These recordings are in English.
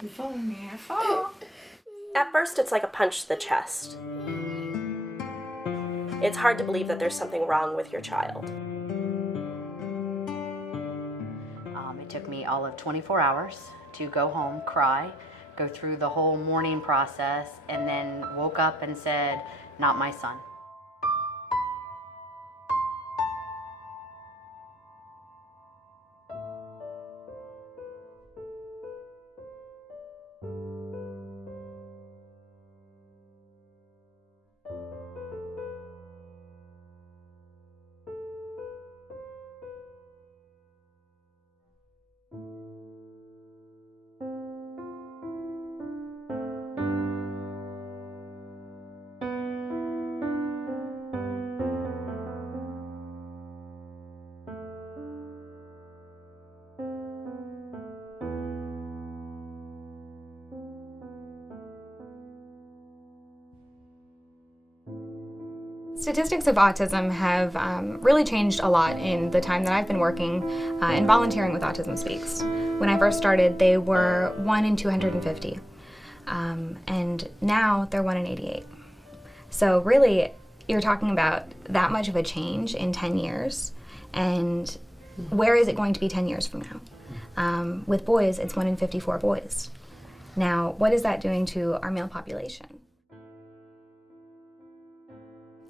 You're falling, man. Fall. At first, it's like a punch to the chest. It's hard to believe that there's something wrong with your child. It took me all of 24 hours to go home, cry, go through the whole mourning process, and then woke up and said, "Not my son." Statistics of autism have really changed a lot in the time that I've been working and volunteering with Autism Speaks. When I first started, they were 1 in 250, and now they're 1 in 88. So really, you're talking about that much of a change in 10 years, and where is it going to be 10 years from now? With boys, it's 1 in 54 boys. Now, what is that doing to our male population?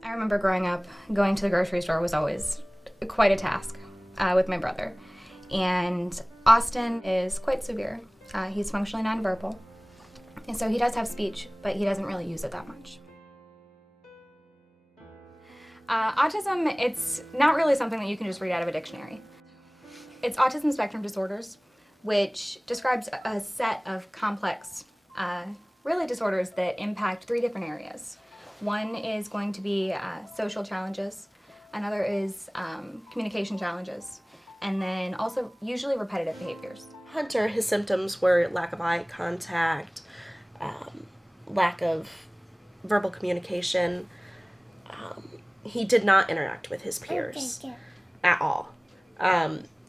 I remember growing up, going to the grocery store was always quite a task with my brother. And Austin is quite severe. He's functionally nonverbal. And so he does have speech, but he doesn't really use it that much. Autism, it's not really something that you can just read out of a dictionary. It's autism spectrum disorders, which describes a set of complex, really disorders that impact 3 different areas. One is going to be social challenges, another is communication challenges, and then also usually repetitive behaviors. Hunter, his symptoms were lack of eye contact, lack of verbal communication. He did not interact with his peers at all.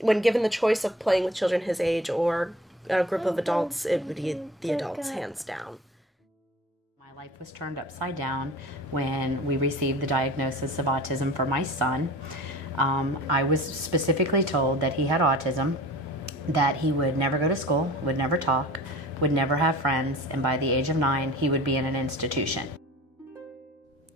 When given the choice of playing with children his age or a group of adults, it would be the adults, hands down. My life was turned upside down when we received the diagnosis of autism for my son. I was specifically told that he had autism, that he would never go to school, would never talk, would never have friends, and by the age of 9, he would be in an institution.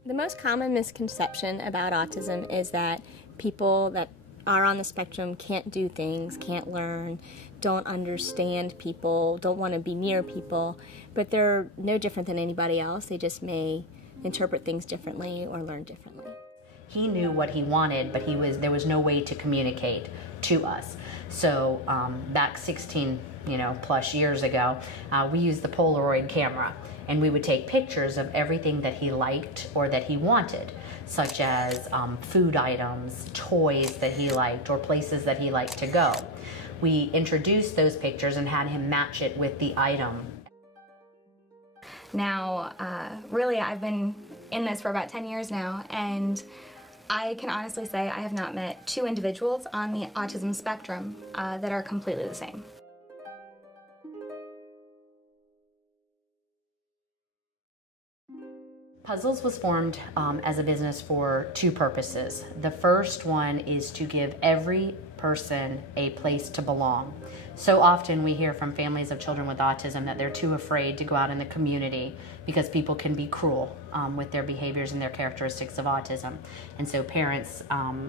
The most common misconception about autism is that people that are on the spectrum can't do things, can't learn, don't understand people, don't want to be near people, but they're no different than anybody else. They just may interpret things differently or learn differently. He knew what he wanted, but there was no way to communicate to us. So back 16 plus years ago, we used the Polaroid camera, and we would take pictures of everything that he liked or that he wanted, such as food items, toys that he liked, or places that he liked to go. We introduced those pictures and had him match it with the item. Now, really, I've been in this for about 10 years now, and I can honestly say I have not met 2 individuals on the autism spectrum that are completely the same. Puzzles was formed as a business for 2 purposes. The first one is to give every person a place to belong. So often we hear from families of children with autism that they're too afraid to go out in the community because people can be cruel with their behaviors and their characteristics of autism. And so parents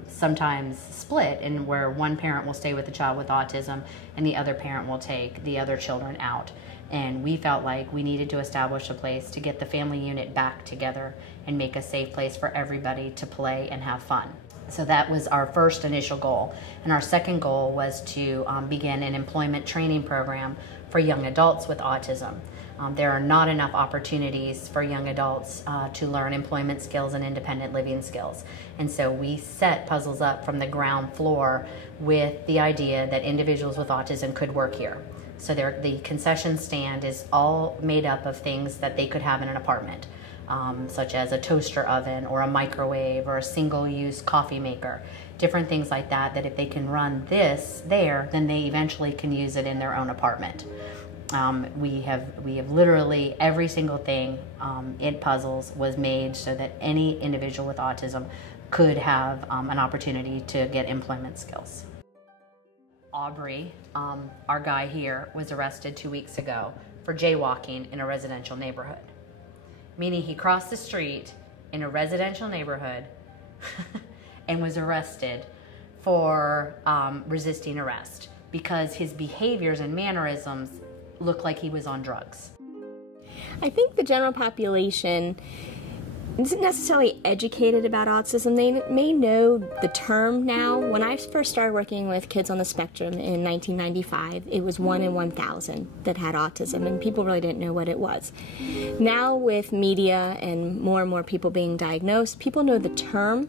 sometimes split, in where one parent will stay with the child with autism and the other parent will take the other children out. And we felt like we needed to establish a place to get the family unit back together and make a safe place for everybody to play and have fun. So that was our first initial goal. And our second goal was to begin an employment training program for young adults with autism. There are not enough opportunities for young adults to learn employment skills and independent living skills. And so we set Puzzles up from the ground floor with the idea that individuals with autism could work here. So the concession stand is all made up of things that they could have in an apartment, such as a toaster oven or a microwave or a single-use coffee maker. different things like that, that if they can run this there, then they eventually can use it in their own apartment. We have literally every single thing in Puzzles was made so that any individual with autism could have an opportunity to get employment skills. Aubrey, our guy here, was arrested 2 weeks ago for jaywalking in a residential neighborhood. Meaning he crossed the street in a residential neighborhood and was arrested for resisting arrest because his behaviors and mannerisms looked like he was on drugs. I think the general population isn't necessarily educated about autism. They may know the term now. When I first started working with kids on the spectrum in 1995, it was 1 in 1,000 that had autism, and people really didn't know what it was. Now with media and more people being diagnosed, people know the term,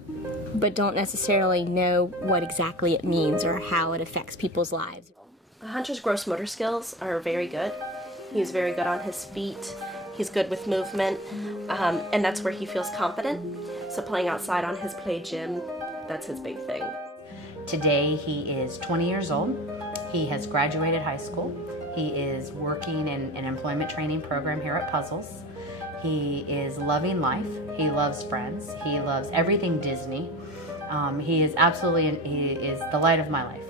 but don't necessarily know what exactly it means or how it affects people's lives. Hunter's gross motor skills are very good. He's very good on his feet. He's good with movement, and that's where he feels confident. So playing outside on his play gym, that's his big thing. Today he is 20 years old. He has graduated high school. He is working in an employment training program here at Puzzles. He is loving life. He loves Friends. He loves everything Disney. He is the light of my life.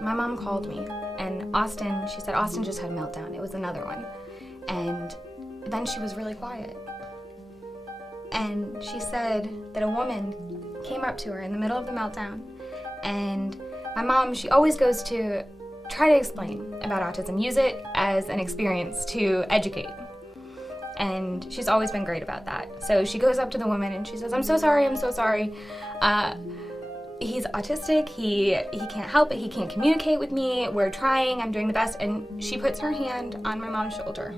My mom called me, and she said Austin just had a meltdown. It was another one. And then she was really quiet. And she said that a woman came up to her in the middle of the meltdown, and my mom, she always goes to try to explain about autism, use it as an experience to educate. And she's always been great about that. So she goes up to the woman and she says, I'm so sorry. He's autistic, he can't help it, he can't communicate with me, we're trying, I'm doing the best. And she puts her hand on my mom's shoulder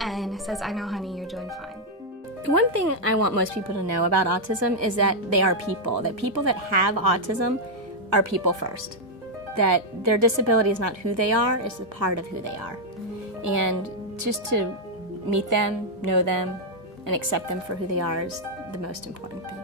and says, I know, honey, you're doing fine. One thing I want most people to know about autism is that they are people, that people that have autism are people first. That their disability is not who they are, it's a part of who they are. And just to meet them, know them, and accept them for who they are is the most important thing.